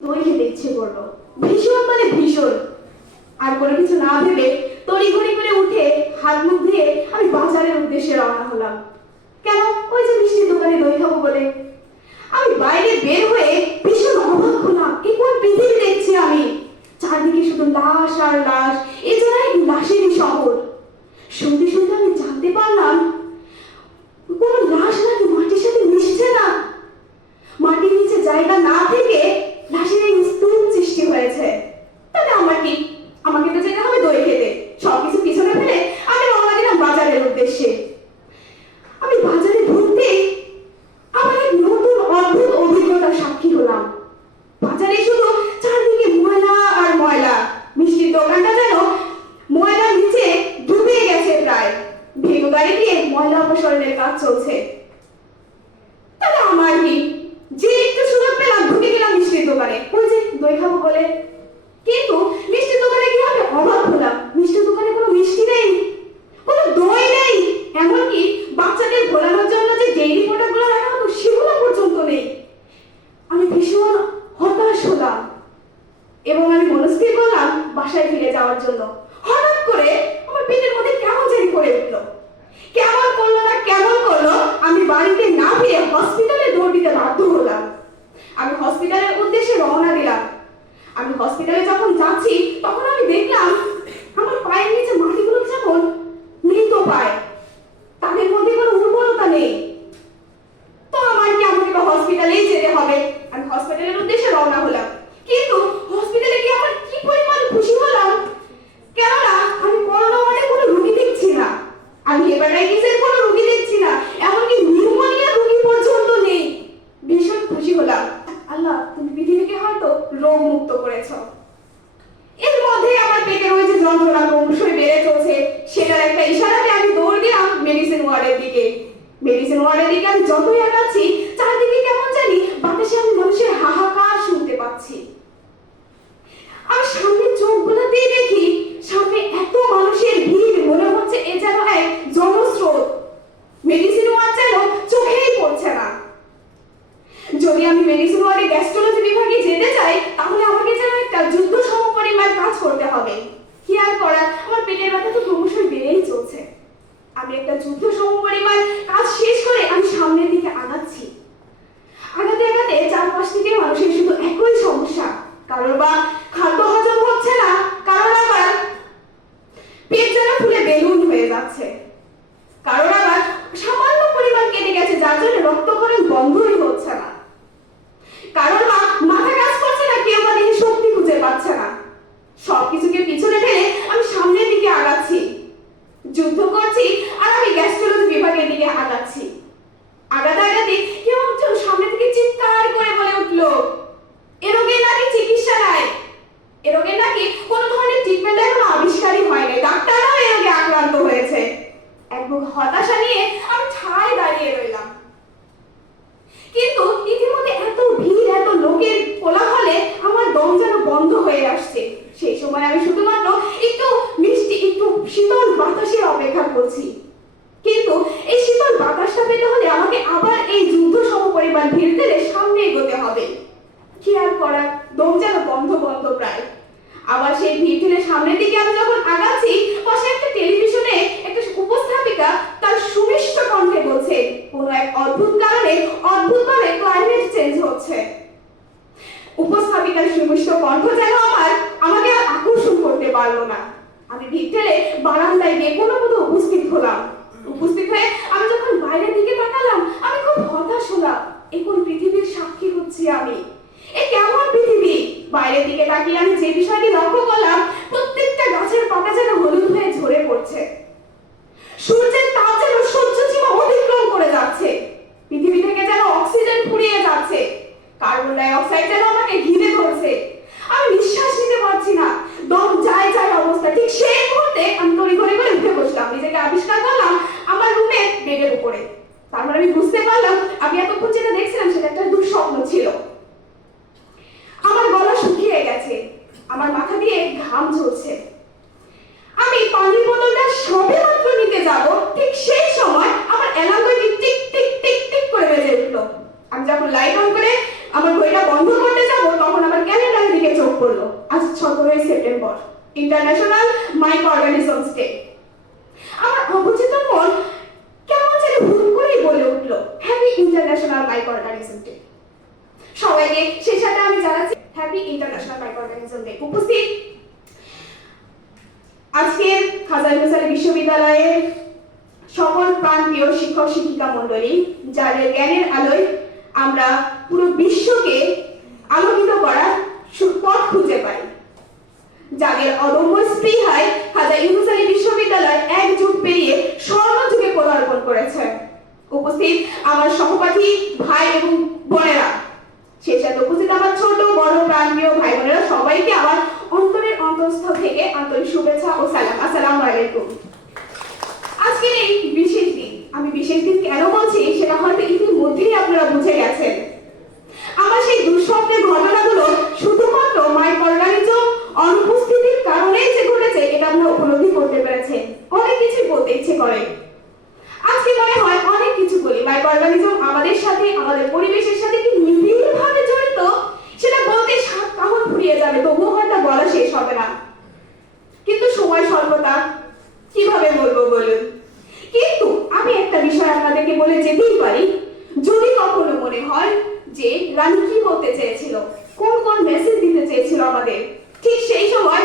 দই খেতে ইচ্ছে করলো, ভীষণ মানে ভীষণ। আর কোনো কিছু না ভেবে তড়িঘড়ি করে উঠে হাত মুখ ধুয়ে আমি বাজারের উদ্দেশ্যে রওনা হলাম। কেন? ওই যে মিষ্টির দোকানে দই খাবো বলে। আমি বাইরে বের হয়ে ভীষণ অবাক হলাম, এ কোন পৃথিবী দেখছি আমি। চারদিকে শুধু লাশ আর লাশ, এ যেন এক লাশেরই শহর। শুনতে শুনতে আমি জানতে পারলাম কোন লাশ নাকি মাটির সাথে মিশছে না। মাটির নিচে জায়গা না থেকে লাশের এই স্তূপ সৃষ্টি হয়েছে। তাহলে আমার কি? আমাকে তো যেতে হবে দই খেতে। সবকিছু পিছনে ফেলে আমি রওনা দিলাম বাজারের উদ্দেশ্যে। আমি বাজারে ঢুকতেই আমার এক নতুন অদ্ভুত অভিজ্ঞতার সাক্ষী হলাম। বাজারে শুধু চারদিকে ময়লা আর ময়লা। মিষ্টির দোকানটা যেন ময়লার নিচে ডুবে গেছে প্রায়। ভেঙে গাড়ি দিয়ে ময়লা অপসারণের কাজ চলছে। তাহলে আমার কি? যে একটু সুযোগ পেলাম ঢুকে গেলাম মিষ্টির দোকানে, ওই যে দই খাবো বলে। কিন্তু মিষ্টির দোকানে গিয়ে আমি অবাক হলাম, মিষ্টির দোকানে কোনো মিষ্টি নেই, কোনো দই নেই, এমনকি বাচ্চাদের ঘোরানোর জন্য যে ডেইরি প্রোডাক্টগুলো রাখা হতো সেগুলো পর্যন্ত নেই। আমি ভীষণ হতাশ হলাম এবং আমি মনস্থির করলাম বাসায় ফিরে যাওয়ার জন্য। হঠাৎ করে আমার পেটের মধ্যে কেমন জানি করে উঠলো। কেমন করলো না কেমন করলো, আমি বাড়িতে না ফিরে হসপিটালে দৌড় দিতে বাধ্য হলাম। আমি হসপিটালের উদ্দেশ্যে রওনা দিলাম। আমি হসপিটালে যখন যাচ্ছি তখন আমি দেখলাম আমার পায়ের নিচে মাটিগুলো যেমন মৃত পায়, তাদের মধ্যে কোনো উর্বরতা নেই। তো আমার কি? আমাকে তো হসপিটালেই যেতে হবে। আমি হসপিটালের উদ্দেশ্যে রওনা হলাম। কিন্তু হসপিটালে গিয়ে আমার কি পরিমাণ খুশি হলাম, কেননা আমি করোনা ওয়ার্ডে কোনো রোগী দেখছি না, আমি হেপাটাইটিসের কোনো রোগী দেখছি না, এমনকি নিউমোনিয়া রোগী পর্যন্ত নেই। ভীষণ খুশি হলাম। আল্লাহ, তুমি পৃথিবীকে হয়তো রোগ মুক্ত করেছো। এর মধ্যে আমার পেটের ওই যে যন্ত্রণা ক্রমশই বেড়ে চলছে, সেটার একটা ইশারাতে আমি দৌড় দিলাম মেডিসিন ওয়ার্ডের দিকে। মেডিসিন ওয়ার্ডের দিকে আমি যতই আগাচ্ছি চারদিকে কেমন জানি বাতাসে আমি মানুষের হাহাকার শুনতে পাচ্ছি। আমি সামনে চোখ বোলাতেই দেখি সামনে এত মানুষের ভিড়, মনে হচ্ছে এ যেন এক জনস্রোত। মেডিসিন ওয়ার্ড যেন চোখেই পড়ছে না। যদি আমি মেডিসিন ওয়ার্ডে গ্যাস্ট্রোলজি বিভাগে যেতে চাই তাহলে আমাকে যেন একটা যুদ্ধ সমপরিমাণ কাজ করতে হবে। কি আর করা, আমার পেটের ব্যথা তো ক্রমশই বেড়েই চলছে। আমি একটা যুদ্ধ সমপরিমাণ কাজ শেষ করে আমি সামনের দিকে আগাচ্ছি। আগাতে আগাতে চারপাশ থেকে মানুষের শুধু একই সমস্যা, কারোর বা খাদ্য হজম হচ্ছে না, কারোর আবার পেট যেন ফুলে বেলুন হয়ে যাচ্ছে, কারোর আবার সামান্য পরিমাণ কেটে গেছে যার জন্য রক্তক্ষরণ বন্ধই হচ্ছে না, কারোর বা মাথা কাজ করছে না, কেউ বা দেখে শক্তি খুঁজে পাচ্ছে না। সবকিছুকে পিছনে ফেলে আমি সামনের দিকে আগাচ্ছি, যুদ্ধ করছি আর আমি গ্যাস্ট্রোলজি বিভাগের দিকে আগাচ্ছি। আগাতে আগাতে কেউ একজন সামনে থেকে চিৎকার করে বলে উঠলো, এ রোগের নাকি চিকিৎসা নাই, এ রোগের নাকি কোনো ধরনের ট্রিটমেন্ট এখনো আবিষ্কারই হয়নি, ডাক্তাররাও এই রোগে আক্রান্ত হয়েছে। এক বুক হতাশা নিয়ে আমি ঠায় দাঁড়িয়ে রইলাম। কিন্তু ইতিমধ্যে এত ভিড়, এত লোকের কোলাহলে আমার দম যেন বন্ধ হয়ে আসছে। সেই সময় আমি শুধুমাত্র একটু মিষ্টি, একটু শীতল বাতাসের অপেক্ষা করছি। কিন্তু এই শীতল বাতাসটা পেতে হলে আমাকে আবার এই যুদ্ধ সমপরিমাণ ভিড় ঠেলে সামনে এগোতে হবে। কি আর করার, দম যেন বন্ধ বন্ধ প্রায়। আবার সেই ভিড় ঠেলে সামনের দিকে আমি যখন আগাচ্ছি, পাশে একটা টেলিভিশনে একটা উপস্থাপিকা তার সুমিষ্ট কণ্ঠে বলছে কোনো এক অদ্ভুত কারণে অদ্ভুতভাবে ক্লাইমেট চেঞ্জ হচ্ছে। উপস্থাপিকার সুমিষ্ট কণ্ঠ যেন আমাকে আর আকর্ষণ করতে পারলো না। আমি ভিড় ঠেলে বারান্দায় গিয়ে কোনো মতো উপস্থিত হলাম। উপস্থিত হয়ে আমি যখন বাইরের দিকে তাকালাম আমি খুব হতাশ হলাম। এ কোন পৃথিবীর সাক্ষী হচ্ছি আমি? এ কেমন পৃথিবী? বাইরের দিকে তাকিয়ে আমি যে বিষয়টি লক্ষ্য করলাম, প্রত্যেকটা গাছের পাতা যেন হলুদ হয়ে ঝরে পড়ছে। সূর্যের তাপ যেন সহ্য সীমা অতিক্রম করে যাচ্ছে। পৃথিবী থেকে যেন অক্সিজেন ফুরিয়ে যাচ্ছে, কার্বন ডাই অক্সাইড যেন আমাকে ঘিরে ধরছে। আমি নিঃশ্বাস নিতে পারছি না, দম যায় যায় অবস্থা। ঠিক সেই মুহূর্তে আমি তড়িঘড়ি করে উঠে বসলাম। নিজেকে আবিষ্কার করলাম আমার রুমের বেডের উপরে। তারপর আমি বুঝতে পারলাম আমি এতক্ষণ যেটা দেখছিলাম সেটা একটা দুঃস্বপ্ন ছিল। আমার গলা শুকিয়ে গেছে, আমার মাথা দিয়ে ঘাম ঝরছে। আমি পানির বোতলটা সবেমাত্র নিতে যাব, ঠিক সেই সময় আমার অ্যালার্ম ঘড়িটি টিক টিক টিক টিক করে বেজে উঠলো। আমি যখন লাইট অন করে আমার বইটা বন্ধ করতে যাব তখন আমার ক্যালেন্ডারের দিকে চোখ পড়লো। আজ 17 September, international micro organisms day. আমার অবচেতন মন কেমন যেন হুট করেই বলে উঠলো, happy international micro organism day. সবাইকে সেই সাথে আমি জানাচ্ছি happy international micro organism day. উপস্থিত আজকের খাজা ইউনুস আলী বিশ্ববিদ্যালয়ের সকল প্রাণপ্রিয় শিক্ষক শিক্ষিকা মণ্ডলী, যাদের জ্ঞানের আলোয় আমরা পুরো বিশ্বকে আলোকিত করার পথ খুঁজে পাই, যাদের অদম্য স্পৃহায় খাজা ইউনুস আলী বিশ্ববিদ্যালয় এক যুগ পেরিয়ে স্বর্ণযুগে পদার্পণ করেছে। উপস্থিত আমার সহপাঠী ভাই এবং বোনেরা, সেই সাথে উপস্থিত আমার ছোট বড় প্রাণপ্রিয় ভাই বোনেরা, সবাইকে আমার অন্তরের অন্তঃস্থল থেকে আন্তরিক শুভেচ্ছা ও সালাম। আসসালামু আলাইকুম। আজকের এই বিশেষ দিন, আমি বিশেষ দিন কেন বলছি সেটা হয়তো ইতিমধ্যেই আপনারা বুঝে গেছেন। আমার সেই দুঃস্বপ্নের ঘটনাগুলো শুধুমাত্র মাইক্রো অর্গানিজম অনুপস্থিতির কারণে যে ঘটেছে এটা আপনারা উপলব্ধি করতে পেরেছেন। অনেক কিছু বলতে ইচ্ছে করে, আজকে মনে হয় অনেক কিছু বলি। মাইক্রো অর্গানিজম আমাদের সাথে, আমাদের পরিবেশের সাথে কি নিবিড়ভাবে জড়িত সেটা বলতে 7 কাহন ফুরিয়ে যাবে, তবুও হয়তো বলা শেষ হবে না। কিন্তু সময় স্বল্পতা, কিভাবে বলবো বলুন। কিন্তু আমি একটা বিষয় আপনাদেরকে বলে যেতেই পারি, যদি কখনো মনে হয় যে রানী কি বলতে চেয়েছিল, কোন কোন মেসেজ দিতে চেয়েছিল আমাদের, ঠিক সেই সময়